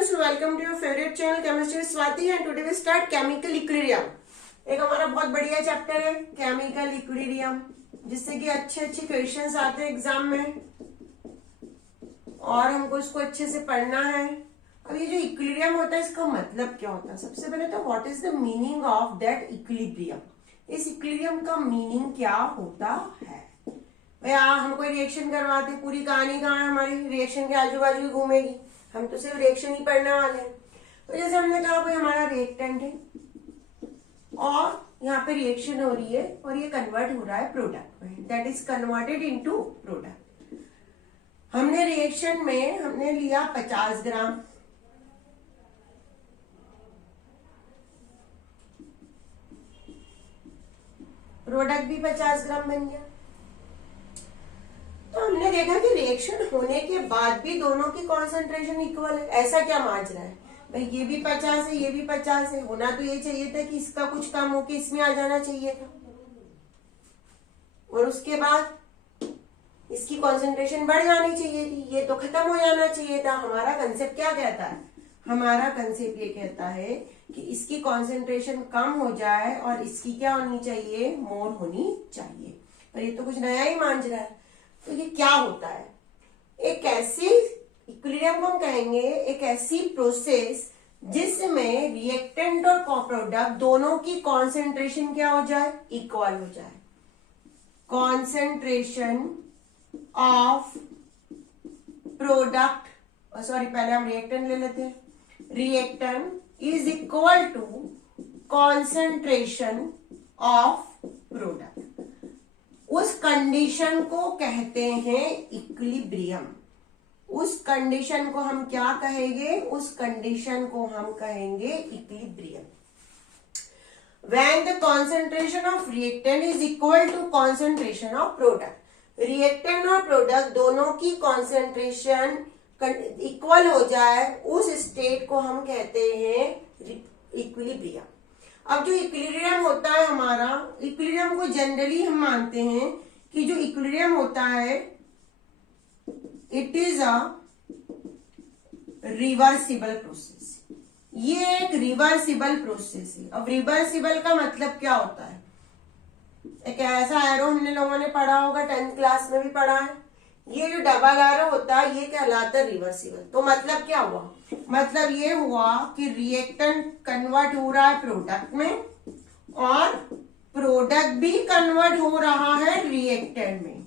Students, welcome to your favourite channel chemistry Swati and today we start chemical equilibrium. एक हमारा बहुत बढ़िया chapter है केमिकल इक्विलिब्रियम, जिससे कि अच्छे अच्छे क्वेश्चंस आते हैं एग्जाम में और हमको इसको अच्छे से पढ़ना है। अब ये जो इक्विलिब्रियम होता है इसका मतलब क्या होता है? सबसे पहले तो what is the meaning of that equilibrium? इस इक्विलिब्रियम का मीनिंग क्या होता है? भैया हम कोई रिएक्शन करवाते, पूरी कहानी कहाँ है हमारी? रिएक्शन के आजू बाजू ही घूमेगी, हम तो सिर्फ रिएक्शन ही पढ़ने वाले हैं। तो जैसे हमने कहा भाई हमारा रिएक्टेंट है और यहाँ पे रिएक्शन हो रही है और ये कन्वर्ट हो रहा है प्रोडक्ट में, that is converted into product. हमने रिएक्शन में हमने लिया 50 ग्राम, प्रोडक्ट भी 50 ग्राम बन गया। तो हमने देखा कि रिएक्शन होने के बाद भी दोनों की कॉन्सेंट्रेशन इक्वल है। ऐसा क्या मांझ रहा है भाई? ये भी 50 है, ये भी 50 है। होना तो ये चाहिए था कि इसका कुछ कम होके इसमें आ जाना चाहिए था और उसके बाद इसकी कॉन्सेंट्रेशन बढ़ जानी चाहिए थी, ये तो खत्म हो जाना चाहिए था। हमारा कंसेप्ट क्या कहता है? हमारा कंसेप्ट ये कहता है कि इसकी कॉन्सेंट्रेशन कम हो जाए और इसकी क्या होनी चाहिए? मोर होनी चाहिए। पर ये तो कुछ नया ही मांझ रहा है। तो ये क्या होता है? एक ऐसी इक्विलिब्रियम को हम कहेंगे एक ऐसी प्रोसेस जिसमें रिएक्टेंट और प्रोडक्ट दोनों की कॉन्सेंट्रेशन क्या हो जाए? इक्वल हो जाए। कॉन्सेंट्रेशन ऑफ प्रोडक्ट, सॉरी पहले हम रिएक्टेंट ले लेते हैं। Reactant is equal to concentration of product. उस कंडीशन को कहते हैं इक्विलिब्रियम। उस कंडीशन को हम क्या कहेंगे? उस कंडीशन को हम कहेंगे equilibrium. When the concentration of reactant is equal to concentration of product, reactant और प्रोडक्ट दोनों की कॉन्सेंट्रेशन इक्वल हो जाए, उस स्टेट को हम कहते हैं इक्विलिब्रियम। अब जो इक्विलिब्रियम होता है हमारा, इक्विलिब्रियम को जनरली हम मानते हैं कि जो इक्विलिब्रियम होता है it is a reversible process. ये एक रिवर्सिबल प्रोसेस है। अब रिवर्सिबल का मतलब क्या होता है? एक ऐसा एरो हमने लोगों ने पढ़ा होगा, 10th क्लास में भी पढ़ा है। ये जो डबल एरो होता है ये कहलाता है रिवर्सिबल। तो मतलब क्या हुआ? मतलब ये हुआ कि रिएक्टेंट कन्वर्ट हो रहा है प्रोडक्ट में और प्रोडक्ट भी कन्वर्ट हो रहा है रिएक्टेंट में।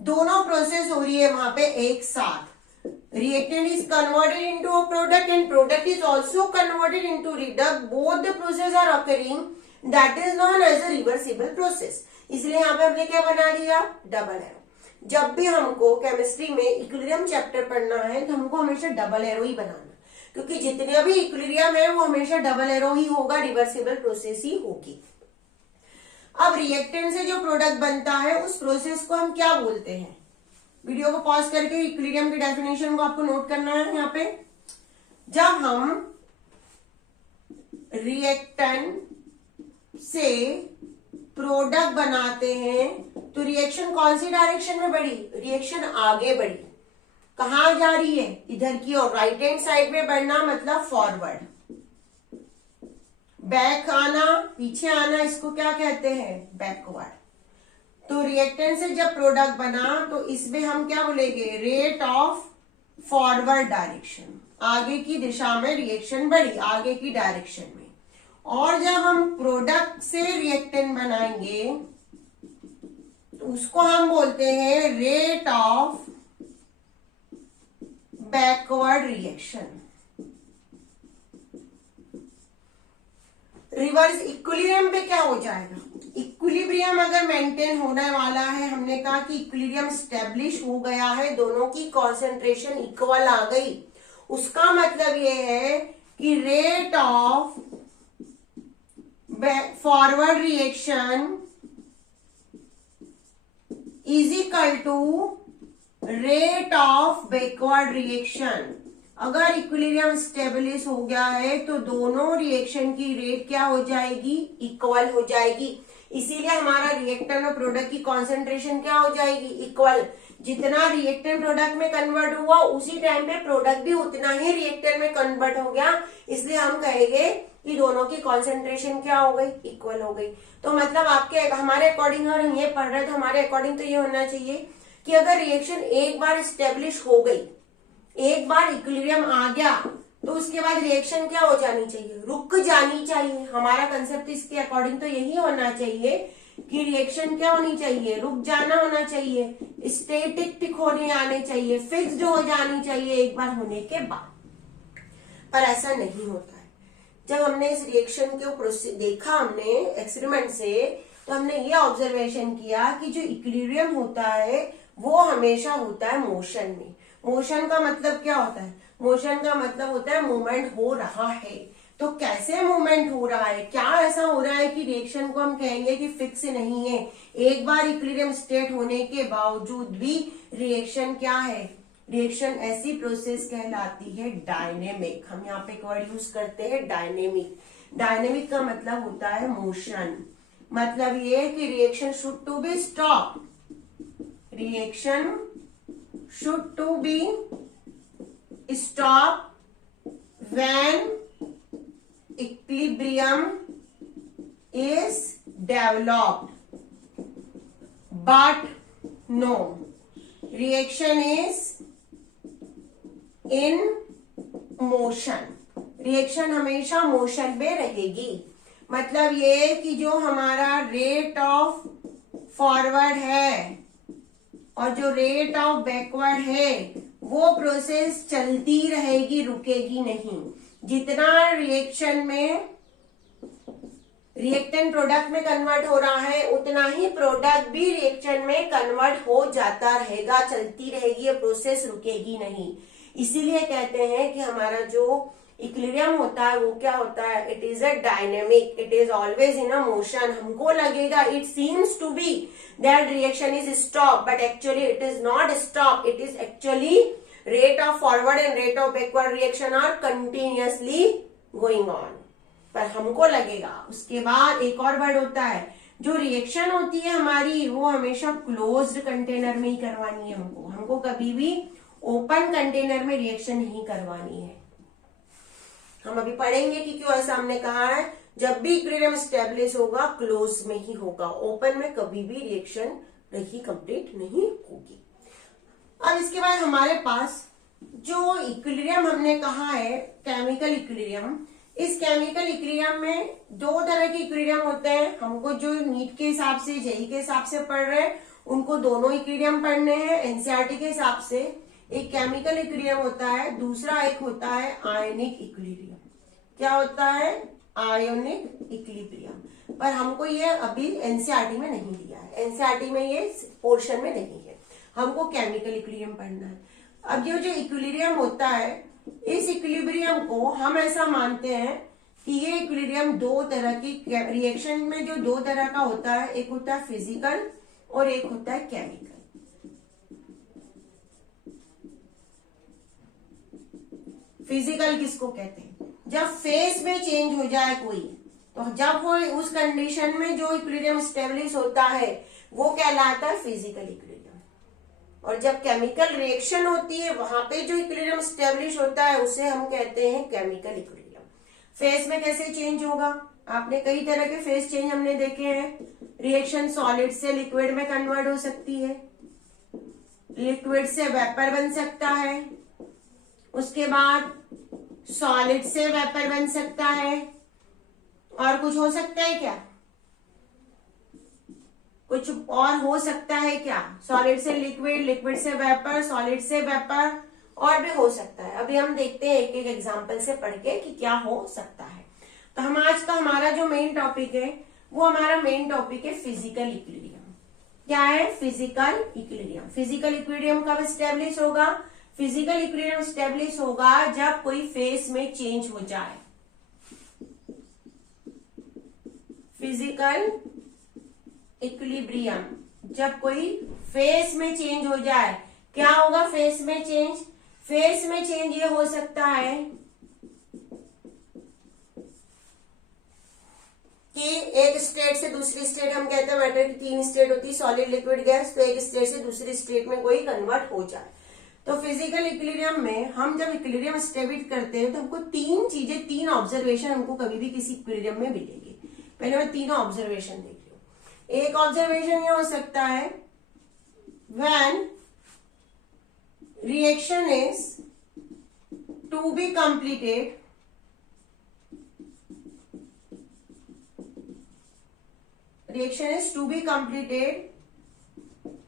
दोनों प्रोसेस हो रही है वहां पे एक साथ। Reactant is converted into a product and product is also converted into reduct. Both the process are occurring, that is known as a reversible process. इसलिए यहाँ पे हमने क्या बना दिया? Double arrow. जब भी हमको केमिस्ट्री में इक्विलिब्रियम चैप्टर पढ़ना है तो हमको हमेशा डबल एरो ही बनाना, क्योंकि जितने भी इक्विलिब्रियम है वो हमेशा डबल एरो ही होगा, रिवर्सिबल प्रोसेस ही होगी। अब रिएक्टेंट से जो प्रोडक्ट बनता है उस प्रोसेस को हम क्या बोलते हैं? वीडियो को पॉज करके इक्विलिब्रियम की डेफिनेशन को आपको नोट करना है। यहाँ पे जब हम रिएक्टेंट से प्रोडक्ट बनाते हैं तो रिएक्शन कौन सी डायरेक्शन में बढ़ी? रिएक्शन आगे बढ़ी। कहां जा रही है? इधर की और राइट हैंड साइड में बढ़ना मतलब फॉरवर्ड। बैक आना, पीछे आना, इसको क्या कहते हैं? बैकवर्ड। तो रिएक्टेंट से जब प्रोडक्ट बना तो इसमें हम क्या बोलेंगे? Rate of forward direction. आगे की दिशा में रिएक्शन बढ़ी, आगे की डायरेक्शन में। और जब हम प्रोडक्ट से रिएक्टेंट बनाएंगे तो उसको हम बोलते हैं rate of backward reaction. Reverse equilibrium पे क्या हो जाएगा? इक्विलिब्रियम अगर मेंटेन होने वाला है, हमने कहा कि इक्विलिब्रियम स्टेब्लिश हो गया है, दोनों की कॉन्सेंट्रेशन इक्वल आ गई, उसका मतलब ये है कि rate of forward reaction is equal to rate of backward reaction. अगर इक्विलिब्रियम स्टेबलिश हो गया है तो दोनों रिएक्शन की रेट क्या हो जाएगी? इक्वल हो जाएगी। इसीलिए हमारा रिएक्टेंट और प्रोडक्ट की कॉन्सेंट्रेशन क्या हो जाएगी? इक्वल। जितना रिएक्टेंट प्रोडक्ट में कन्वर्ट हुआ उसी टाइम पे प्रोडक्ट भी उतना ही रिएक्टेंट में कन्वर्ट हो गया, इसलिए हम कहेंगे कि दोनों की कॉन्सेंट्रेशन क्या हो गई, इक्वल हो गई। तो मतलब आपके हमारे अकॉर्डिंग, और हम ये पढ़ रहे थे, हमारे अकॉर्डिंग तो ये होना चाहिए कि अगर रिएक्शन एक बार स्टेब्लिश हो गई, एक बार इक्विलिब्रियम आ गया, तो उसके बाद रिएक्शन क्या हो जानी चाहिए, रुक जानी चाहिए। हमारा कंसेप्ट इसके अकॉर्डिंग तो यही होना चाहिए कि रिएक्शन क्या होनी चाहिए, रुक जाना होना चाहिए, स्टैटिक होने आने चाहिए, फिक्स्ड हो जानी चाहिए एक बार होने के बाद। पर ऐसा नहीं होता है। जब हमने इस रिएक्शन को देखा हमने एक्सपेरिमेंट से, तो हमने ये ऑब्जर्वेशन किया कि जो इक्विलिब्रियम होता है वो हमेशा होता है मोशन में। मोशन का मतलब क्या होता है, मोशन का मतलब होता है मूवमेंट हो रहा है। तो कैसे मूवमेंट हो रहा है, क्या ऐसा हो रहा है कि रिएक्शन को हम कहेंगे कि फिक्स नहीं है, एक बार इक्विलिब्रियम स्टेट होने के बावजूद भी रिएक्शन क्या है, रिएक्शन ऐसी प्रोसेस कहलाती है डायनेमिक। हम यहाँ पे एक वर्ड यूज करते हैं डायनेमिक। डायनेमिक का मतलब होता है मोशन। मतलब ये कि reaction should to be stop, reaction should to be stop when equilibrium is developed, but no, reaction is in motion। Reaction हमेशा मोशन में रहेगी। मतलब ये कि जो हमारा रेट ऑफ फॉरवर्ड है और जो रेट ऑफ बैकवर्ड है वो प्रोसेस चलती रहेगी, रुकेगी नहीं। जितना रिएक्शन में रिएक्टेंट प्रोडक्ट में कन्वर्ट हो रहा है उतना ही प्रोडक्ट भी रिएक्शन में कन्वर्ट हो जाता रहेगा, चलती रहेगी, ये प्रोसेस रुकेगी नहीं। इसीलिए कहते हैं कि हमारा जो इक्विलिब्रियम होता है वो क्या होता है, it is a dynamic, it is always in a motion. हमको लगेगा it seems to be that reaction is stop, but actually it is not stop, it is actually rate of forward and rate of backward reaction are continuously going on। पर हमको लगेगा, उसके बाद एक और word होता है, जो रिएक्शन होती है हमारी वो हमेशा क्लोज्ड कंटेनर में ही करवानी है। हमको कभी भी ओपन कंटेनर में रिएक्शन नहीं करवानी है। हम अभी पढ़ेंगे कि क्यों ऐसा हमने कहा है। जब भी इक्विलिब्रियम स्टेब्लिश होगा क्लोज में ही होगा, ओपन में कभी भी रिएक्शन नहीं कंप्लीट नहीं होगी। अब इसके बाद हमारे पास जो इक्विलिब्रियम हमने कहा है, केमिकल इक्विलिब्रियम, इस केमिकल इक्विलिब्रियम में दो तरह के इक्विलिब्रियम होते हैं। हमको जो नीट के हिसाब से, जेई के हिसाब से पढ़ रहे हैं उनको दोनों इक्विलिब्रियम पढ़ने हैं। एनसीईआरटी के हिसाब से एक केमिकल इक्विलिब्रियम होता है, दूसरा एक होता है आयोनिक इक्विलिब्रियम। क्या होता है, आयोनिक इक्विलिब्रियम। पर हमको ये अभी एनसीईआरटी में नहीं दिया है, एनसीईआरटी में ये पोर्शन में नहीं है, हमको केमिकल इक्विलिब्रियम पढ़ना है। अब ये जो इक्विलिब्रियम होता है, इस इक्विलिब्रियम को हम ऐसा मानते हैं कि ये इक्विलिब्रियम दो तरह की, रिएक्शन में जो दो तरह का होता है, एक होता है फिजिकल और एक होता है केमिकल। फिजिकल किसको कहते हैं, जब फेस में चेंज हो जाए कोई, तो जब वो उस कंडीशन में जो इक्विलिब्रियम स्टेब्लिश होता है वो कहलाता है फिजिकल इक्विलिब्रियम। और जब केमिकल रिएक्शन होती है वहां पे जो इक्विलिब्रियम स्टेब्लिश होता है उसे हम कहते हैं केमिकल इक्विलिब्रियम। फेस में कैसे चेंज होगा, आपने कई तरह के फेस चेंज हमने देखे हैं। रिएक्शन सॉलिड से लिक्विड में कन्वर्ट हो सकती है, लिक्विड से वेपर बन सकता है, उसके बाद सॉलिड से वेपर बन सकता है, और कुछ हो सकता है क्या, कुछ और हो सकता है क्या, सॉलिड से लिक्विड, लिक्विड से वेपर, सॉलिड से वेपर, और भी हो सकता है। अभी हम देखते हैं एक एक एग्जांपल से पढ़ के कि क्या हो सकता है। तो हम आज का हमारा जो मेन टॉपिक है वो हमारा मेन टॉपिक है फिजिकल इक्विलिब्रियम। क्या है, फिजिकल इक्विलिब्रियम। फिजिकल इक्विलिब्रियम कब स्टेब्लिश होगा, फिजिकल इक्विलिब्रियम स्टेब्लिश होगा जब कोई फेस में चेंज हो जाए। फिजिकल इक्विलिब्रियम जब कोई फेस में चेंज हो जाए। क्या होगा फेस में चेंज, फेस में चेंज ये हो सकता है कि एक स्टेट से दूसरी स्टेट, हम कहते हैं मैटर की 3 स्टेट होती है, सॉलिड, लिक्विड, गैस, तो एक स्टेट से दूसरी स्टेट में कोई कन्वर्ट हो जाए। तो फिजिकल इक्विलिब्रियम में हम जब इक्विलिब्रियम एस्टेब्लिश करते हैं तो हमको 3 चीजें, 3 ऑब्जर्वेशन हमको कभी भी किसी इक्विलिब्रियम में मिलेगी। पहले मैं तीनों ऑब्जर्वेशन देख लूं। एक ऑब्जर्वेशन ये हो सकता है when reaction is to be completed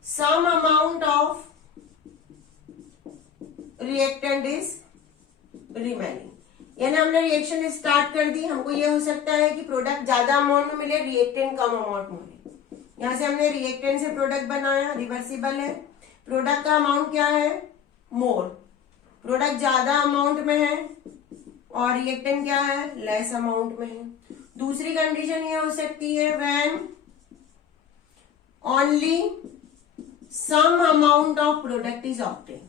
some amount of reactant is remaining। यानी हमने रिएक्शन स्टार्ट कर दी, हमको ये हो सकता है कि प्रोडक्ट ज्यादा अमाउंट में मिले, रिएक्टेंट कम अमाउंट में मिले। यहां से हमने रिएक्टेंट से प्रोडक्ट बनाया, रिवर्सिबल है, प्रोडक्ट का अमाउंट क्या है, मोर, प्रोडक्ट ज्यादा अमाउंट में है और रिएक्टेंट क्या है, लेस अमाउंट में है। दूसरी कंडीशन ये हो सकती है when only some amount of product is obtain,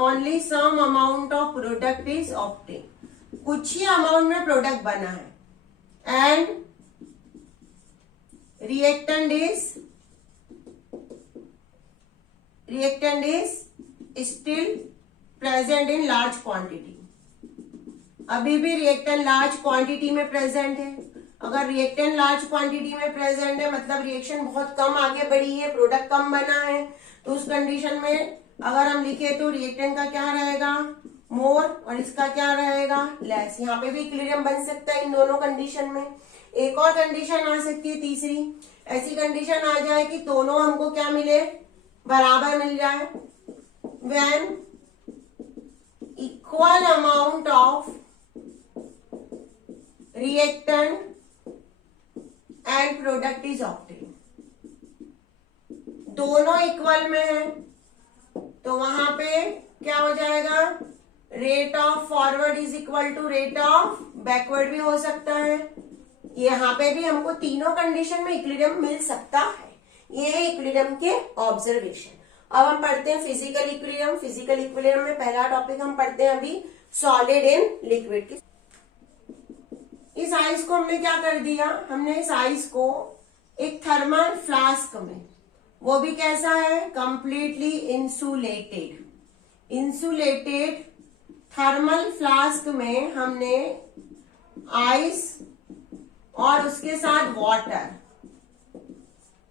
only some amount of product is obtain, कुछ ही अमाउंट में प्रोडक्ट बना है and reactant is still present in large quantity. अभी भी रिएक्टेंट लार्ज क्वांटिटी में प्रेजेंट है। अगर रिएक्टेंट लार्ज क्वांटिटी में प्रेजेंट है मतलब रिएक्शन बहुत कम आगे बढ़ी है, प्रोडक्ट कम बना है, तो उस कंडीशन में अगर हम लिखे तो रिएक्टेंट का क्या रहेगा, मोर, और इसका क्या रहेगा, लेस। यहाँ पे भी इक्विलिब्रियम बन सकता है इन दोनों कंडीशन में। एक और कंडीशन आ सकती है तीसरी, ऐसी कंडीशन आ जाए कि दोनों हमको क्या मिले, बराबर मिल जाए, when equal amount of reactant and product is obtain. दोनों इक्वल में है तो वहां पे क्या हो जाएगा, rate of forward is equal to rate of backward भी हो सकता है। यहाँ पे भी हमको तीनों कंडीशन में इक्विलिब्रियम मिल सकता है। ये है इक्विलिब्रियम के ऑब्जर्वेशन। अब हम पढ़ते हैं फिजिकल इक्विलिब्रियम। फिजिकल इक्विलिब्रियम में पहला टॉपिक हम पढ़ते हैं अभी सॉलिड एंड लिक्विड की। इस आइस को हमने क्या कर दिया, हमने इस आइस को एक थर्मल फ्लास्क में, वो भी कैसा है, कंप्लीटली इंसुलेटेड थर्मल फ्लास्क में हमने आइस और उसके साथ वाटर,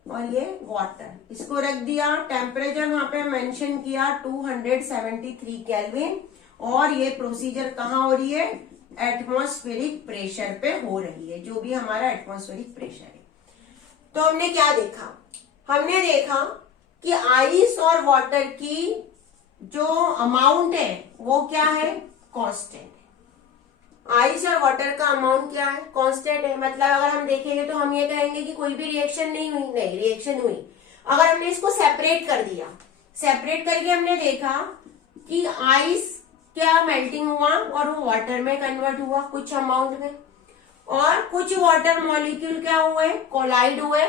और ये वाटर, इसको रख दिया। टेम्परेचर वहां पे मेंशन किया 273 केल्विन, और ये प्रोसीजर कहाँ हो रही है, एटमॉस्फेरिक प्रेशर पे हो रही है, जो भी हमारा एटमॉस्फेरिक प्रेशर है। तो हमने क्या देखा, हमने देखा कि आइस और वाटर की जो अमाउंट है वो क्या है, कांस्टेंट है। आइस और वाटर का अमाउंट क्या है, कांस्टेंट है। मतलब अगर हम देखेंगे तो हम ये कहेंगे कि कोई भी रिएक्शन नहीं हुई, नहीं रिएक्शन हुई। अगर हमने इसको सेपरेट कर दिया, सेपरेट करके हमने देखा कि आइस क्या मेल्टिंग हुआ और वो वाटर में कन्वर्ट हुआ कुछ अमाउंट में, और कुछ वाटर मॉलिक्यूल क्या हुए, कोलाइड हुए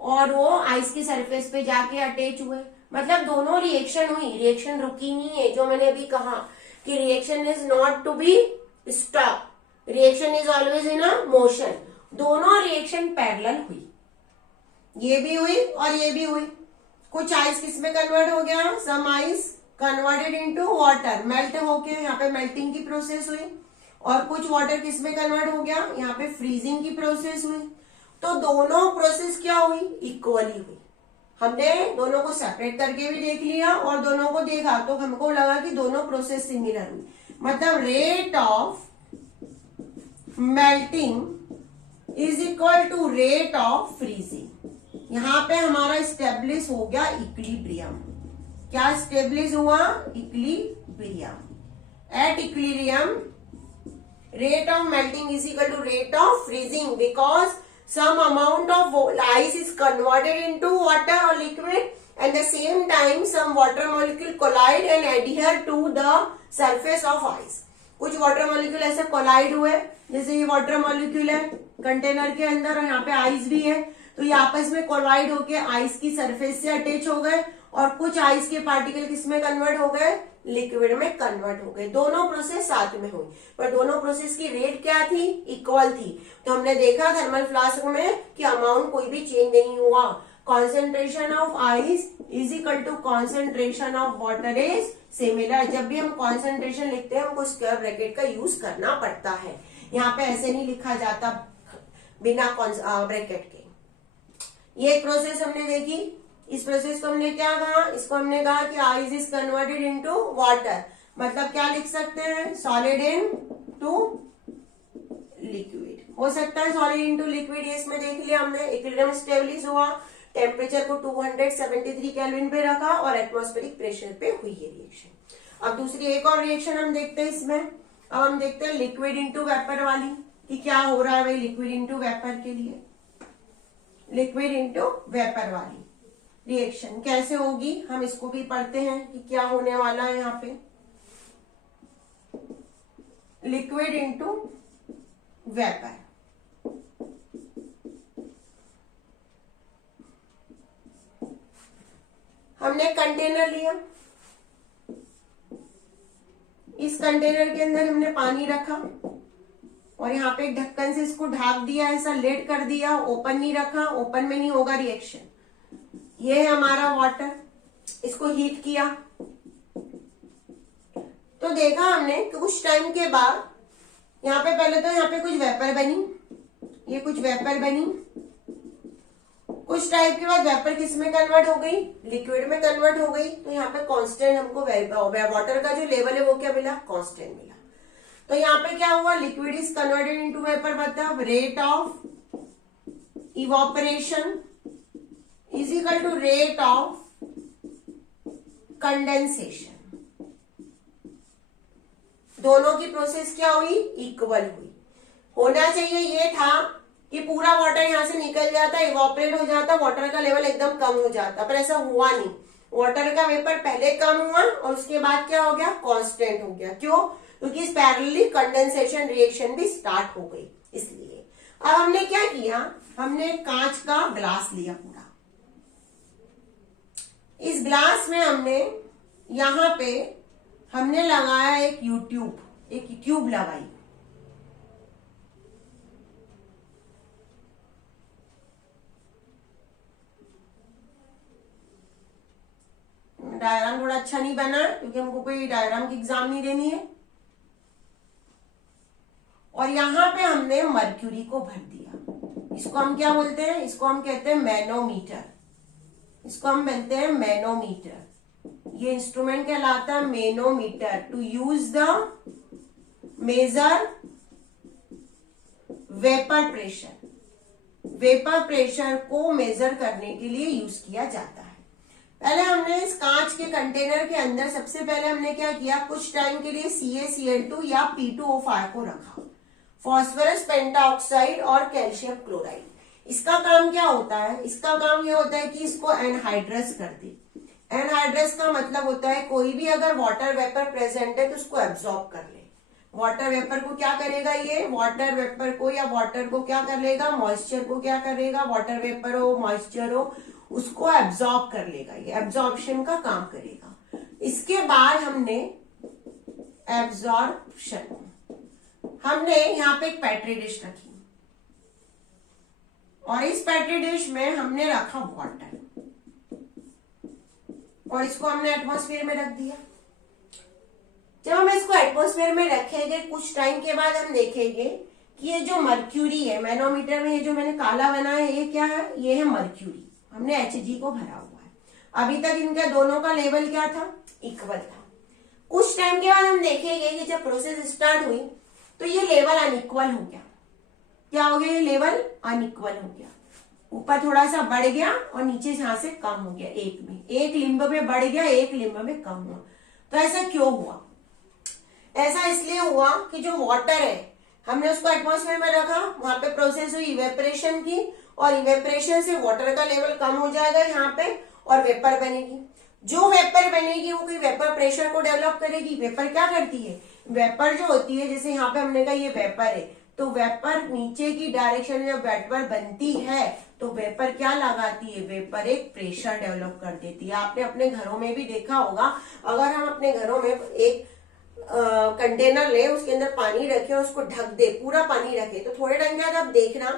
और वो आइस की सरफेस पे जाके अटैच हुए। मतलब दोनों रिएक्शन हुई, रिएक्शन रुकी नहीं है। जो मैंने अभी कहा कि reaction is not to be stop, reaction is always in a motion. दोनों रिएक्शन पैरेलल हुई, ये भी हुई और ये भी हुई। कुछ आइस किसमें कन्वर्ट हो गया, some ice converted into water, melt होके यहाँ पे मेल्टिंग की प्रोसेस हुई, और कुछ वाटर किसमें कन्वर्ट हो गया, यहाँ पे फ्रीजिंग की प्रोसेस हुई। तो दोनों प्रोसेस क्या हुई, इक्वली हुई। हमने दोनों को सेपरेट करके भी देख लिया और दोनों को देखा तो हमको लगा कि दोनों प्रोसेस सिमिलर हुई। मतलब rate of melting is equal to rate of freezing. यहाँ पे हमारा स्टेब्लिश हो गया इक्विलिब्रियम। क्या स्टेब्लिश हुआ, equilibrium. At equilibrium rate of melting is equal to rate of freezing because some amount of ice is converted into water or liquid, and the same time some water molecule collide and adhere to the surface of ice. कुछ water molecule ऐसे collide हुए, जैसे ये water molecule है container के अंदर और यहाँ पे आइस भी है, तो ये आपस में कोलाइड होके आइस की सरफेस से अटैच हो गए, और कुछ आइस के पार्टिकल किसमें कन्वर्ट हो गए, लिक्विड में कन्वर्ट हो गए। दोनों प्रोसेस साथ में हुई, पर दोनों प्रोसेस की रेट क्या थी? इक्वल थी। तो हमने देखा थर्मल फ्लास्क में कि अमाउंट कोई भी चेंज नहीं हुआ। Concentration of ice is equal to concentration of water is similar. जब भी हम कॉन्सेंट्रेशन लिखते हैं हमको स्क्वायर ब्रैकेट का यूज करना पड़ता है, यहाँ पे ऐसे नहीं लिखा जाता बिना ब्रैकेट के। ये एक प्रोसेस हमने देखी। इस प्रोसेस को हमने क्या कहा? इसको हमने कहा कि ice is converted into water. मतलब क्या लिख सकते हैं? सॉलिड इन टू लिक्विड हो सकता है। सॉलिड इनटू लिक्विड ये इसमें देख लिया हमने। इक्विलिब्रियम स्टेबलिश हुआ, टेम्परेचर को 273 केल्विन पे रखा और एटमॉस्फेरिक प्रेशर पे हुई ये रिएक्शन। अब दूसरी एक और रिएक्शन हम देखते हैं इसमें। अब हम देखते हैं लिक्विड इंटू वेपर वाली कि क्या हो रहा है भाई लिक्विड इंटू वेपर के लिए। लिक्विड इंटू वेपर वाली रिएक्शन कैसे होगी, हम इसको भी पढ़ते हैं कि क्या होने वाला है यहाँ पे। लिक्विड इंटू वेपर, हमने कंटेनर लिया, इस कंटेनर के अंदर हमने पानी रखा और यहाँ पे एक ढक्कन से इसको ढक दिया, ऐसा लेड कर दिया, ओपन नहीं रखा, ओपन में नहीं होगा रिएक्शन। ये है हमारा वाटर, इसको हीट किया तो देखा हमने कि कुछ टाइम के बाद यहाँ पे पहले तो यहाँ पे कुछ वेपर बनी, ये कुछ वेपर बनी। कुछ टाइम के बाद वेपर किस में कन्वर्ट हो गई? लिक्विड में कन्वर्ट हो गई। तो यहाँ पे कांस्टेंट हमको वाटर का जो लेवल है वो क्या मिला? कांस्टेंट मिला। तो यहाँ पे क्या हुआ? Liquid is converted into vapour, मतलब rate of evaporation is equal to rate of condensation. दोनों की प्रोसेस क्या हुई? इक्वल हुई। होना चाहिए ये था कि पूरा वाटर यहां से निकल जाता, इवोपरेट हो जाता, वाटर का लेवल एकदम कम हो जाता, पर ऐसा हुआ नहीं। वाटर का वेपर पहले कम हुआ और उसके बाद क्या हो गया? कांस्टेंट हो गया। क्यों? क्योंकि इस पैरेलली कंडेंसेशन रिएक्शन भी स्टार्ट हो गई, इसलिए। अब हमने क्या किया? हमने कांच का ग्लास लिया पूरा। इस ग्लास में हमने यहां पे हमने लगाया एक ट्यूब, एक ट्यूब लगाई। डायग्राम थोड़ा अच्छा नहीं बना क्योंकि हमको कोई डायग्राम की एग्जाम नहीं देनी है। और यहां पे हमने मर्क्यूरी को भर दिया। इसको हम क्या बोलते हैं? इसको हम कहते हैं मैनोमीटर। इसको हम बोलते हैं मैनोमीटर। ये इंस्ट्रूमेंट कहलाता है manometer. To use the measure vapour pressure, vapour pressure को मेजर करने के लिए यूज किया जाता है। पहले हमने इस कांच के कंटेनर के अंदर सबसे पहले हमने क्या किया? कुछ टाइम के लिए CaCl2 या P2O5 को रखा, फास्फोरस पेंटाऑक्साइड और कैल्शियम क्लोराइड। इसका काम क्या होता है? इसका काम ये होता है कि इसको एनहाइड्रस कर दे। एनहाइड्रस का मतलब होता है कोई भी अगर वाटर वेपर प्रेजेंट है तो उसको एब्जॉर्ब कर ले। वाटर वेपर को क्या करेगा? ये वाटर वेपर को या वाटर को क्या कर लेगा? मॉइस्चर को क्या करेगा? वाटर वेपर हो मॉइस्चर हो उसको एब्जॉर्ब कर लेगा, ये एब्जॉर्प्शन का काम करेगा। इसके बाद हमने एब्जॉर्प्शन, हमने यहाँ पे एक पेट्री डिश रखी और इस पेट्री डिश में हमने रखा वाटर और इसको हमने एटमॉस्फेयर में रख दिया। जब हम इसको एटमॉस्फेयर में रखेंगे कुछ टाइम के बाद हम देखेंगे कि ये जो मर्क्यूरी है, मैनोमीटर में ये जो मैंने काला बनाया है ये क्या है? ये है मर्क्यूरी। हमने Hg को भरा हुआ है। अभी तक इनका दोनों का लेवल क्या था? इक्वल था। कुछ टाइम के बाद हम देखेंगे कि जब प्रोसेस स्टार्ट हुई तो ये लेवल अनइक्वल हो गया। क्या हो गया? ये लेवल अनइक्वल हो गया। ऊपर थोड़ा सा बढ़ गया और नीचे यहां से कम हो गया। एक में, एक लिंब में बढ़ गया, एक लिंब में कम हुआ। तो ऐसा क्यों हुआ? ऐसा इसलिए हुआ कि जो वाटर है हमने उसको एटमॉस्फेयर में रखा, वहां पे प्रोसेस हुई इवेपोरेशन की और इवेपोरेशन से वाटर का लेवल कम हो जाएगा यहाँ पे और वेपर बनेगी। जो वेपर बनेगी वो कोई वेपर प्रेशर को डेवलप करेगी। वेपर क्या करती है? वेपर जो होती है, जैसे यहाँ पे हमने कहा ये वेपर है, तो वेपर नीचे की डायरेक्शन में जब वेपर बनती है तो वेपर क्या लगाती है, वेपर एक प्रेशर डेवलप कर देती है। आपने अपने घरों में भी देखा होगा, अगर हम अपने घरों में एक कंटेनर ले, उसके अंदर पानी रखे और उसको ढक दे, पूरा पानी रखे, तो थोड़े टाइम बाद आप देखना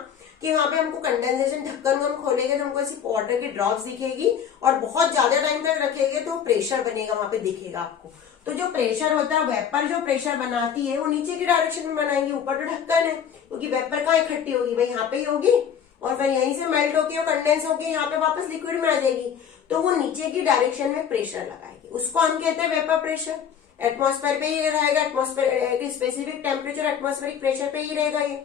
कि वहां पे हमको कंडेंसेशन, ढक्कन हम खोलेंगे तो हमको ऐसी वाटर की ड्रॉप्स दिखेगी, और बहुत ज्यादा टाइम तक रखेंगे तो प्रेशर बनेगा, वहां पे दिखेगा आपको। तो जो प्रेशर होता है, वेपर जो प्रेशर बनाती है वो नीचे की डायरेक्शन में बनाएंगे, ऊपर तो ढक्कन है, क्योंकि वेपर कहाँ इकट्ठी होगी भाई, यहाँ पे ही होगी, और फिर यहीं से मेल्ट होके और कंडेंस होके यहाँ पे वापस लिक्विड में आ जाएगी, तो वो नीचे की डायरेक्शन में प्रेशर लगाएगी, उसको हम कहते हैं वेपर प्रेशर। एटमॉस्फेयर पे ही रहेगा, atmosphere specific temperature atmospheric pressure पे ही रहेगा ये।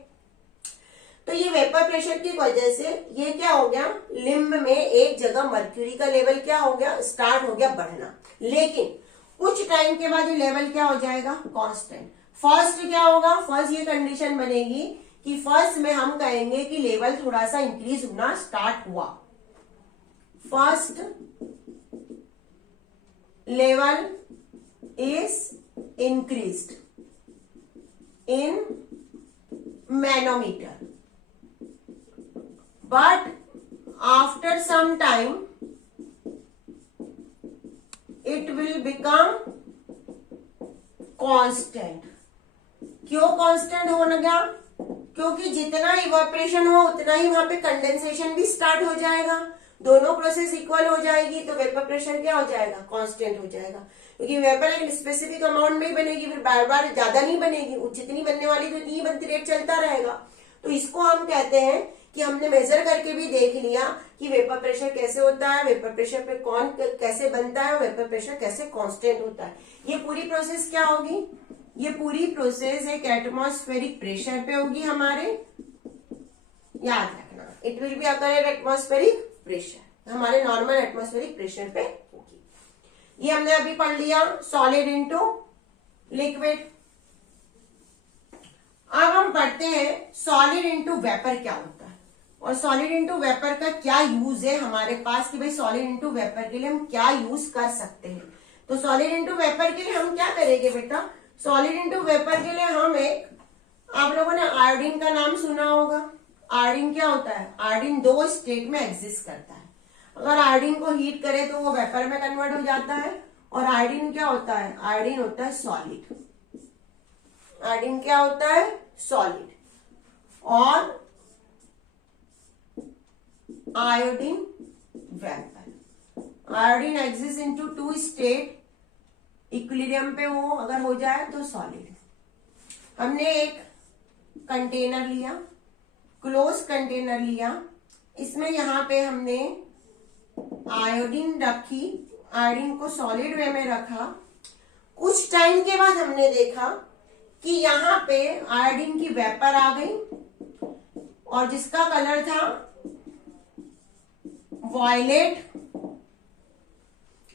तो ये वेपर प्रेशर की वजह से ये क्या हो गया, लिम्ब में एक जगह मर्क्यूरी का लेवल क्या हो गया, स्टार्ट हो गया बढ़ना, लेकिन कुछ टाइम के बाद ये लेवल क्या हो जाएगा, कांस्टेंट। फर्स्ट क्या होगा, फर्स्ट ये कंडीशन बनेगी कि फर्स्ट में हम कहेंगे कि लेवल थोड़ा सा इंक्रीज होना स्टार्ट हुआ, first level is increased in manometer, but after some time it will become constant। क्यों कांस्टेंट होने गया, क्योंकि जितना इवापोरेशन हो उतना ही वहां पे कंडेंसेशन भी स्टार्ट हो जाएगा, दोनों प्रोसेस इक्वल हो जाएगी, तो वेपर प्रेशर क्या हो जाएगा, कांस्टेंट हो जाएगा, क्योंकि वेपर एक स्पेसिफिक अमाउंट में ही बनेगी, फिर बार बार ज्यादा नहीं बनेगी, जितनी बनने वाली तो इतनी ही बनती, रेट चलता रहेगा। तो इसको हम कहते हैं कि हमने मेजर करके भी देख लिया कि वेपर प्रेशर कैसे होता है, वेपर प्रेशर पे कौन कैसे बनता है, वेपर प्रेशर कैसे कांस्टेंट होता है। ये पूरी प्रोसेस क्या होगी, ये पूरी प्रोसेस एक एटमॉस्फेरिक प्रेशर पे होगी हमारे, याद रखना, it will be occur at atmospheric pressure, हमारे नॉर्मल एटमॉस्फेरिक प्रेशर पे होगी। ये हमने अभी पढ़ लिया सॉलिड इनटू लिक्विड। अब हम पढ़ते हैं सॉलिड इनटू वेपर क्या होता है, और सॉलिड इनटू वेपर का क्या यूज है हमारे पास, कि भाई सॉलिड इनटू वेपर के लिए हम क्या यूज कर सकते हैं। तो सॉलिड इनटू वेपर के लिए हम क्या करेंगे बेटा, सॉलिड इनटू वेपर के लिए हम एक, आप लोगों ने आयोडीन का नाम सुना होगा। आयोडीन क्या होता है, आयोडीन दो स्टेट में एग्जिस्ट करता है, अगर आयोडीन को हीट करे तो वो वेपर में कन्वर्ट हो जाता है, और आयोडीन क्या होता है, आयोडीन होता है सॉलिड, आयोडीन क्या होता है, सॉलिड, और iodine vapour, iodine exist into two state, equilibrium पे वो अगर हो जाए तो सॉलिड। हमने एक कंटेनर लिया, क्लोज कंटेनर लिया, इसमें यहां पे हमने आयोडीन रखी, आयोडीन को सॉलिड वे में रखा। कुछ टाइम के बाद हमने देखा कि यहाँ पे आयोडीन की वेपर आ गई, और जिसका कलर था वायलेट,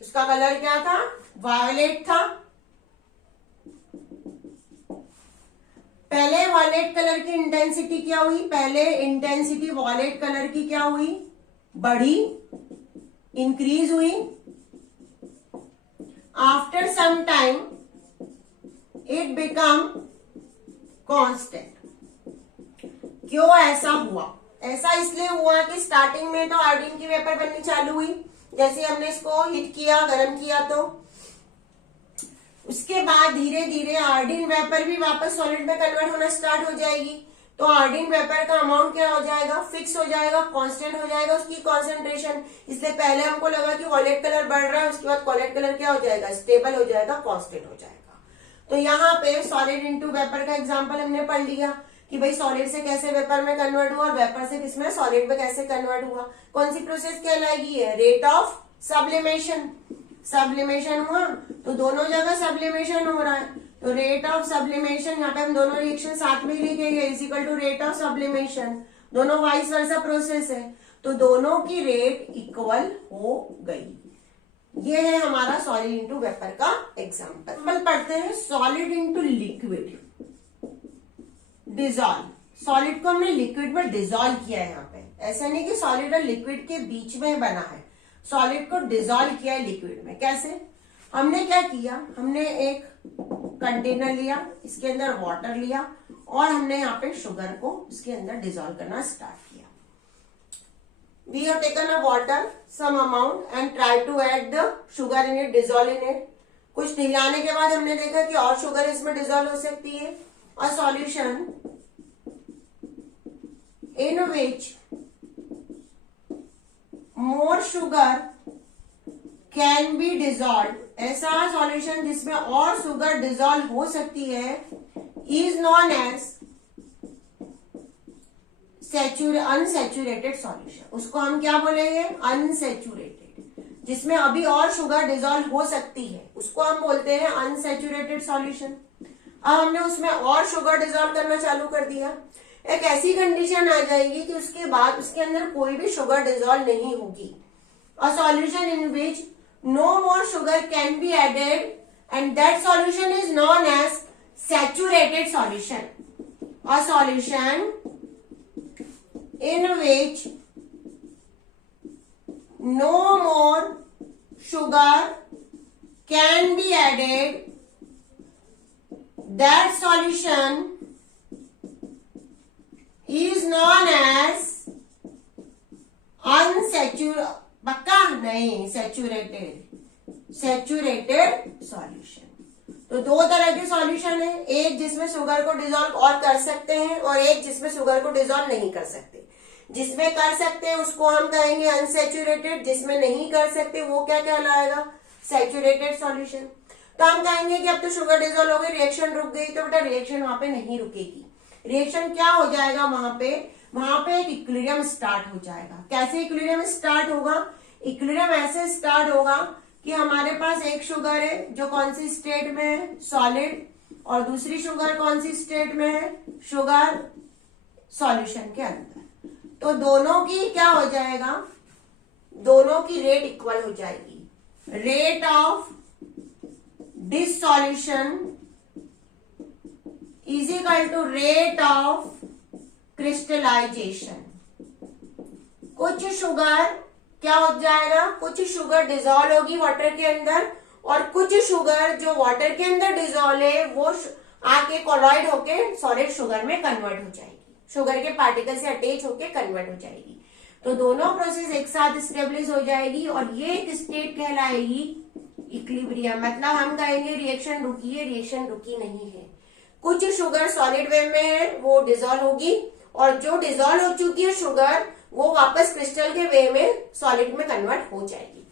उसका कलर क्या था, वायलेट था। पहले वायलेट कलर की इंटेंसिटी क्या हुई, पहले इंटेंसिटी वायलेट कलर की क्या हुई, बढ़ी, इंक्रीज हुई। After some time it become constant. क्यों ऐसा हुआ, ऐसा इसलिए हुआ कि स्टार्टिंग में तो आयोडीन की वेपर बननी चालू हुई, जैसे हमने इसको हीट किया, गर्म किया, तो उसके बाद धीरे धीरे आयोडीन वेपर भी वापस सॉलिड में कन्वर्ट होना स्टार्ट हो जाएगी। तो आयोडीन वेपर का अमाउंट क्या हो जाएगा, फिक्स हो जाएगा, कांस्टेंट हो जाएगा उसकी कॉन्सेंट्रेशन। इसलिए पहले हमको लगा कि वॉलेट कलर बढ़ रहा है, उसके बाद वॉलेट कलर क्या हो जाएगा, स्टेबल हो जाएगा, कांस्टेंट हो जाएगा। तो यहाँ पे सॉलिड इनटू वेपर का एग्जांपल हमने पढ़ लिया कि भाई सॉलिड से कैसे वेपर में कन्वर्ट हुआ, और वेपर से किसमें, सॉलिड में कैसे कन्वर्ट हुआ। कौन सी प्रोसेस कहलाएगी है, रेट ऑफ सब्लिमेशन। सब्लिमेशन हुआ तो दोनों जगह सब्लिमेशन हो रहा है, तो रेट ऑफ सब्लिमेशन, यहाँ पे हम दोनों रिएक्शन साथ में ही लिखेंगे, is equal to rate of sublimation. दोनों वाइस वर्सा प्रोसेस है, तो दोनों की रेट इक्वल हो गई। ये है हमारा सॉलिड इनटू वेपर का एग्जांपल। हम पढ़ते हैं solid into liquid, dissolve. Solid को हमने लिक्विड में डिजॉल्व किया है। यहाँ पे ऐसा नहीं कि सॉलिड और लिक्विड के बीच में बना है, सॉलिड को डिजॉल्व किया है लिक्विड में। कैसे, हमने क्या किया, हमने एक कंटेनर लिया, इसके अंदर वाटर लिया, और हमने यहाँ पे शुगर को इसके अंदर डिजॉल्व करना स्टार्ट किया। we have taken a water some amount and try to add the sugar in it, dissolve in it. कुछ हिलाने के बाद हमने देखा कि और शुगर इसमें डिजोल्व हो सकती है. A solution in which more sugar can be dissolved, ऐसा सॉल्यूशन जिसमें और शुगर डिजोल्व हो सकती है is known as unsaturated solution. उसको हम क्या बोलेंगे? अनसेचुरेटेड. जिसमें अभी और शुगर डिजोल्व हो सकती है उसको हम बोलते हैं अनसेचुरेटेड सॉल्यूशन. अब हमने उसमें और शुगर डिजोल्व करना चालू कर दिया. एक ऐसी कंडीशन आ जाएगी कि उसके बाद उसके अंदर कोई भी शुगर डिजोल्व नहीं होगी. A solution in which no more sugar can be added and that solution is known as saturated solution. A solution in which no more sugar can be added, that solution is known as unsaturated. पक्का नहीं, saturated solution. तो दो तरह के solution है, एक जिसमें sugar को डिजोल्व और कर सकते हैं और एक जिसमें शुगर को डिजोल्व नहीं कर सकते. जिसमें कर सकते हैं उसको हम कहेंगे अनसैचुरेटेड, जिसमें नहीं कर सकते वो क्या कहलाएगा? Saturated solution. तो हम कहेंगे कि अब तो शुगर डिजोल्व हो गई, रिएक्शन रुक गई. तो बेटा रिएक्शन वहां पे नहीं रुकेगी. रिएक्शन क्या हो जाएगा? वहां पे एक इक्विलिब्रियम स्टार्ट हो जाएगा. कैसे इक्विलिब्रियम स्टार्ट होगा? इक्विलिब्रियम ऐसे स्टार्ट होगा कि हमारे पास एक शुगर है जो कौन सी स्टेट में है? सॉलिड. और दूसरी शुगर कौन सी स्टेट में है? शुगर सॉल्यूशन के अंदर. तो दोनों की क्या हो जाएगा? दोनों की रेट इक्वल हो जाएगी. Rate of dissolution is equal to rate of crystallisation. कुछ शुगर क्या हो जाएगा? कुछ शुगर डिजोल्व होगी वाटर के अंदर और कुछ शुगर जो वाटर के अंदर डिजोल्व है वो आके कोलॉइड होके सॉलिड शुगर में कन्वर्ट हो जाएगी. शुगर के पार्टिकल से अटैच होके कन्वर्ट हो जाएगी. तो दोनों प्रोसेस एक साथ स्टेबलिश हो जाएगी और ये एक स्टेट कहलाएगी इक्विलिब्रियम. मतलब हम कहेंगे रिएक्शन रुकी है, रिएक्शन रुकी नहीं है. कुछ शुगर सॉलिड वे में है वो डिजोल्व होगी और जो डिजोल्व हो चुकी है शुगर वो वापस क्रिस्टल के वे में सॉलिड में कन्वर्ट हो जाएगी.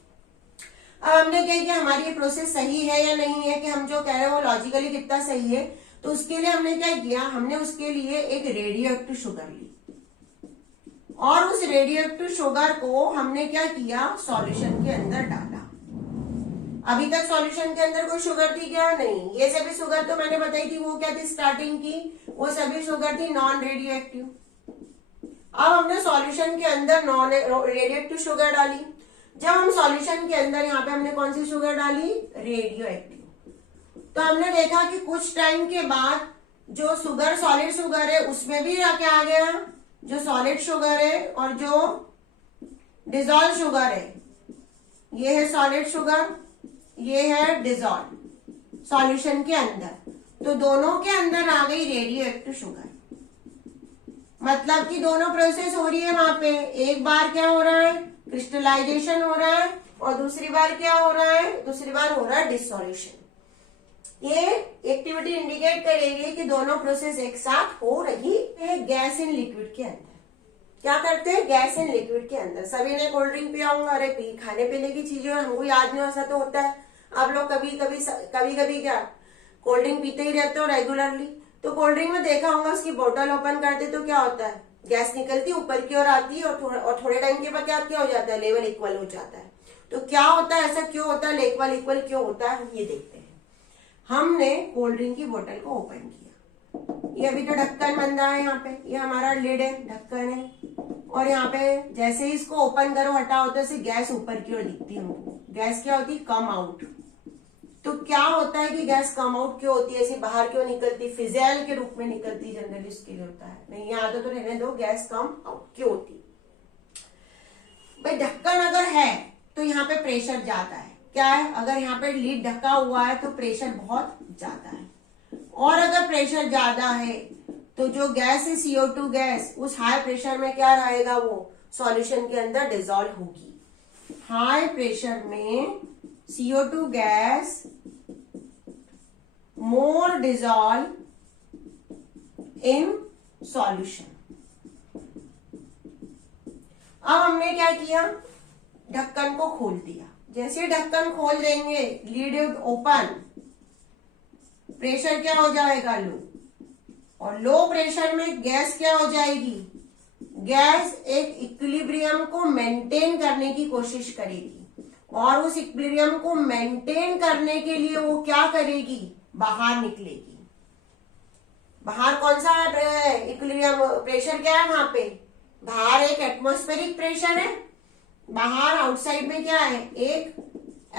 अब हमने क्या किया? हमारी ये प्रोसेस सही है या नहीं है, कि हम जो कह रहे हैं वो लॉजिकली कितना सही है. तो उसके लिए हमने क्या किया? हमने उसके लिए एक रेडियो एक्टिव शुगर ली और उस रेडियो एक्टिव शुगर को हमने क्या किया? सॉल्यूशन के अंदर डाला. अभी तक सॉल्यूशन के अंदर कोई शुगर थी क्या? नहीं. ये सभी शुगर तो मैंने बताई थी वो क्या थी स्टार्टिंग की? वो सभी शुगर थी नॉन रेडियो एक्टिव. अब हमने सॉल्यूशन के अंदर नॉन रेडियो एक्टिव शुगर डाली. जब हम सॉल्यूशन के अंदर यहाँ पे हमने कौन सी शुगर डाली? Radio active. तो हमने देखा कि कुछ टाइम के बाद जो शुगर सॉलिड शुगर है उसमें भी क्या आ गया? जो सॉलिड शुगर है और जो डिजोल्व शुगर है, ये है सॉलिड शुगर, ये है डिजोल्व सॉल्यूशन के अंदर. तो दोनों के अंदर आ गई रेडियो एक्टिव शुगर. मतलब कि दोनों प्रोसेस हो रही है वहां पे. एक बार क्या हो रहा है? क्रिस्टलाइजेशन हो रहा है और दूसरी बार क्या हो रहा है? दूसरी बार हो रहा है डिसॉल्यूशन. ये एक्टिविटी इंडिकेट करेगी कि दोनों प्रोसेस एक साथ हो रही है गैस इन लिक्विड के अंदर. क्या करते हैं? गैस इन लिक्विड के अंदर. सभी ने कोल्ड ड्रिंक पिया होगा. अरे खाने पीने की चीजें हमको याद नहीं, ऐसा तो होता है. आप लोग कभी क्या कोल्ड ड्रिंक पीते ही रहते हो रेगुलरली. तो कोल्ड ड्रिंक में देखा होगा उसकी बोतल ओपन करते तो क्या होता है? गैस निकलती ऊपर की ओर आती है और थोड़े टाइम के बाद क्या हो जाता है? लेवल इक्वल हो जाता है. तो क्या होता है? ऐसा क्यों होता है? लेवल इक्वल क्यों होता है? हम ये देखते हैं. हमने कोल्ड ड्रिंक की बोतल को ओपन किया. ये अभी तो ढक्कन बंधा है. यहाँ पे ये हमारा लिड है, ढक्कन है. और यहाँ पे जैसे ही इसको ओपन करो हटाओ तो ऐसे गैस ऊपर की ओर दिखती है हमको. गैस क्या होती? Come out. तो क्या होता है कि गैस कम आउट क्यों होती है? ऐसे बाहर क्यों निकलती? फिजेल के रूप में निकलती जनरली इसके लिए होता है. नहीं यहाँ तो रहने दो. गैस कम आउट क्यों होती? भाई ढक्कन अगर है तो यहाँ पे प्रेशर ज्यादा है. क्या है? अगर यहाँ पे लीड ढका हुआ है तो प्रेशर बहुत ज्यादा है. और अगर प्रेशर ज्यादा है तो जो गैस है CO2 गैस उस हाई प्रेशर में क्या रहेगा? वो सॉल्यूशन के अंदर डिजॉल्व होगी। हाई प्रेशर में CO2 gas more dissolve in solution. अब हमने क्या किया, ढक्कन को खोल दिया। जैसे ढक्कन खोल देंगे, लीड ओपन, प्रेशर क्या हो जाएगा, लो, और लो प्रेशर में गैस क्या हो जाएगी, गैस एक इक्विलिब्रियम को मेंटेन करने की कोशिश करेगी, और उस इक्विलिब्रियम को मेंटेन करने के लिए वो क्या करेगी, बाहर निकलेगी। बाहर कौन सा है इक्विलिब्रियम, प्रेशर क्या है वहां पे, बाहर एक एटमॉस्फेरिक प्रेशर है, बाहर आउटसाइड में क्या है, एक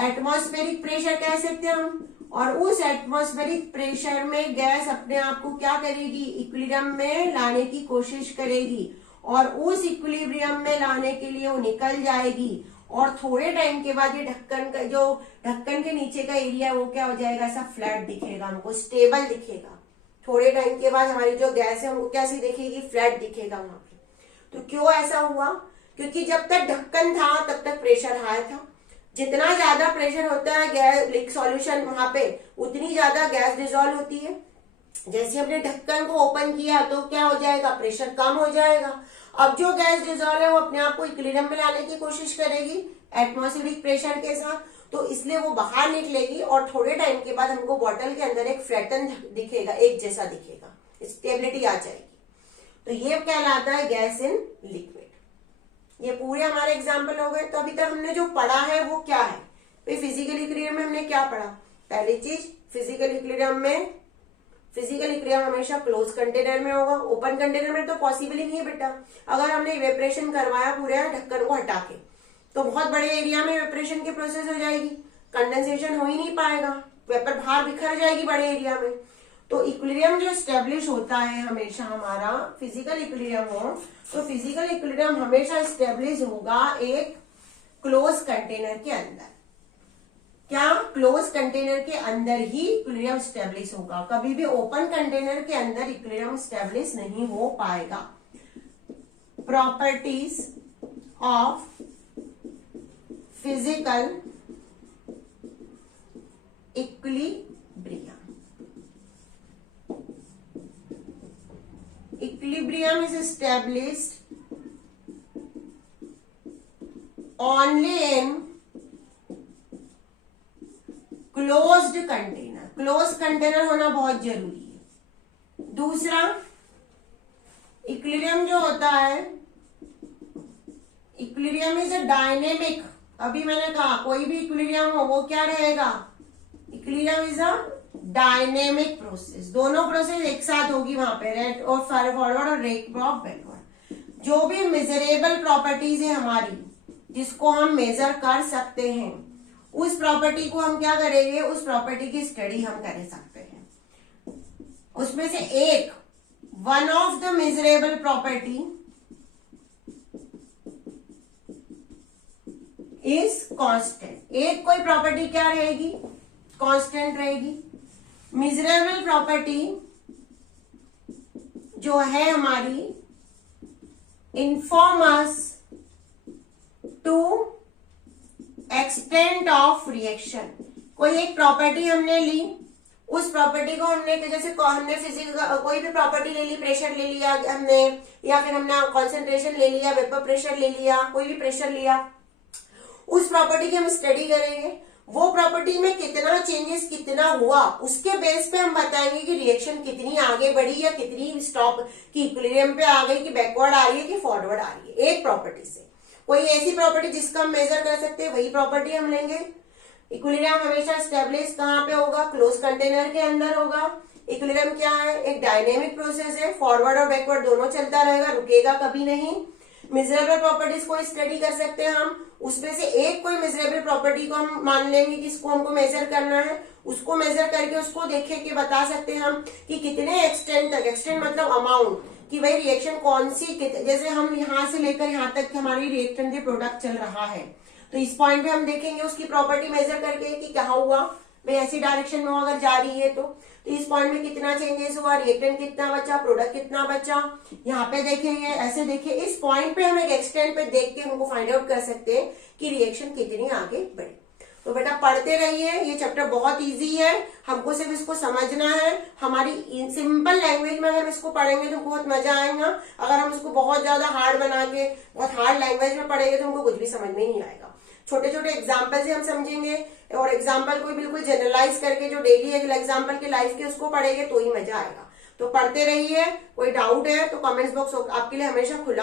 एटमॉस्फेरिक प्रेशर कह सकते हैं हम, और उस एटमॉस्फेरिक प्रेशर में गैस अपने आप को क्या करेगी, इक्विलिब्रियम में लाने की कोशिश करेगी, और उस इक्विलिब्रियम में लाने के लिए वो निकल जाएगी, और थोड़े टाइम के बाद ये ढक्कन का जो ढक्कन के नीचे का एरिया है वो क्या हो जाएगा, ऐसा फ्लैट दिखेगा, हमको स्टेबल दिखेगा। थोड़े टाइम के बाद हमारी जो गैस है हमको कैसी दिखेगी, फ्लैट दिखेगा वहां पे। तो क्यों ऐसा हुआ, क्योंकि जब तक ढक्कन था तब तक प्रेशर हाई था। जितना ज्यादा प्रेशर होता है गैस सॉल्यूशन वहां पे, उतनी ज्यादा गैस डिजॉल्व होती है। जैसे हमने ढक्कन को ओपन किया तो क्या हो जाएगा, प्रेशर कम हो जाएगा। अब जो गैस डिजॉल्व है वो अपने आप को इक्विलिब्रियम में लाने की कोशिश करेगी एटमॉस्फेरिक प्रेशर के साथ, तो इसलिए वो बाहर निकलेगी, और थोड़े टाइम के बाद हमको बॉटल के अंदर एक फ्लैटन दिखेगा, एक जैसा दिखेगा, स्टेबिलिटी आ जाएगी। तो ये कहलाता है गैस इन लिक्विड। ये पूरे हमारे एग्जाम्पल हो गए। तो अभी तक हमने जो पढ़ा है वो क्या है, फिजिकल इक्विलिब्रियम में हमने क्या पढ़ा, पहली चीज फिजिकल इक्विलिब्रियम हमेशा क्लोज कंटेनर में होगा, ओपन कंटेनर में तो पॉसिबल ही नहीं है बेटा। अगर हमने इवेपरेशन करवाया पूरे ढक्कन को हटा के, तो बहुत बड़े एरिया में इवेपरेशन की प्रोसेस हो जाएगी, कंडेंसेशन हो ही नहीं पाएगा, वेपर बाहर बिखर जाएगी बड़े एरिया में। तो इक्विलिब्रियम जो स्टेब्लिश होता है हमेशा हमारा फिजिकल इक्विलिब्रियम हो, तो फिजिकल इक्विलिब्रियम हमेशा स्टेब्लिश होगा एक क्लोज कंटेनर के अंदर। क्या, क्लोज कंटेनर के अंदर ही इक्विलिब्रियम स्टेब्लिश होगा, कभी भी ओपन कंटेनर के अंदर इक्विलिब्रियम स्टेब्लिश नहीं हो पाएगा। Properties of physical equilibrium. Equilibrium is established only in closed container। Close container होना बहुत जरूरी है। दूसरा, इक्विलिब्रियम जो होता है, इक्विलिब्रियम इज अ डायनेमिक। अभी मैंने कहा कोई भी इक्विलिब्रियम हो वो क्या रहेगा, equilibrium is a dynamic process. दोनों प्रोसेस एक साथ होगी वहां पे, रेट और फॉरवर्ड और रेट ऑफ बैकवर्ड। जो भी मेजरेबल प्रॉपर्टीज है हमारी, जिसको हम मेजर कर सकते हैं, उस प्रॉपर्टी को हम क्या करेंगे, उस प्रॉपर्टी की स्टडी हम कर सकते हैं। उसमें से एक, one of the measurable property is constant. एक कोई प्रॉपर्टी क्या रहेगी, कांस्टेंट रहेगी। मेजरेबल प्रॉपर्टी जो है हमारी, inform us to extent of reaction. कोई एक प्रॉपर्टी हमने ली, उस प्रॉपर्टी को हमने जैसे हमने फिजिकल कोई भी प्रॉपर्टी ले ली, प्रेशर ले लिया हमने, या फिर हमने कॉन्सेंट्रेशन ले लिया, वेपर प्रेशर ले लिया, कोई भी प्रेशर लिया, उस प्रॉपर्टी की हम स्टडी करेंगे। वो प्रॉपर्टी में कितना चेंजेस कितना हुआ, उसके बेस पे हम बताएंगे कि रिएक्शन कितनी आगे बढ़ी या कितनी स्टॉप की, इक्विलिब्रियम पे आ गई कि बैकवर्ड आ रही है कि फॉरवर्ड आ रही है। एक प्रॉपर्टी से कोई ऐसी प्रॉपर्टी जिसका हम मेजर कर सकते हैं, वही प्रॉपर्टी हम लेंगे। इक्विलिब्रियम हमेशा स्टेब्लिश कहाँ पे होगा, क्लोज कंटेनर के अंदर होगा। इक्विलिब्रियम क्या है, एक डायनेमिक प्रोसेस है, फॉरवर्ड और बैकवर्ड दोनों चलता रहेगा, रुकेगा कभी नहीं। मेजरेबल प्रॉपर्टीज को स्टडी कर सकते हैं हम, उसमें से एक कोई मेजरेबल प्रॉपर्टी को हम मान लेंगे कि इसको हमको मेजर करना है, उसको मेजर करके उसको देखे कि बता सकते हैं हम कि कितने एक्सटेंट तक, एक्सटेंट मतलब अमाउंट, कि भाई रिएक्शन कौन सी, जैसे हम यहाँ से लेकर यहाँ तक हमारी रिएक्टेंट प्रोडक्ट चल रहा है, तो इस पॉइंट पे हम देखेंगे उसकी प्रॉपर्टी मेजर करके कि क्या हुआ, भाई ऐसी डायरेक्शन में अगर जा रही है तो इस पॉइंट में कितना चेंजेस हुआ, रिएक्टेंट कितना बचा, प्रोडक्ट कितना बचा, यहाँ पे देखेंगे, ऐसे देखिए इस पॉइंट पे हम एक एक्सटेंट पे देख के हमको फाइंड आउट कर सकते हैं कि रिएक्शन कितनी आगे बढ़ी। तो बेटा पढ़ते रहिए, ये चैप्टर बहुत इजी है, हमको सिर्फ इसको समझना है। हमारी सिंपल लैंग्वेज में अगर इसको पढ़ेंगे तो बहुत मजा आएगा। अगर हम इसको बहुत ज्यादा हार्ड बना के बहुत हार्ड लैंग्वेज में पढ़ेंगे तो हमको कुछ भी समझ में नहीं आएगा। छोटे छोटे एग्जाम्पल से हम समझेंगे और एग्जाम्पल को बिल्कुल जनरलाइज करके जो डेली एग्जाम्पल के लाइफ के उसको पढ़ेंगे तो ही मजा आएगा। तो पढ़ते रहिए, कोई डाउट है तो कमेंट्स बॉक्स आपके लिए हमेशा खुला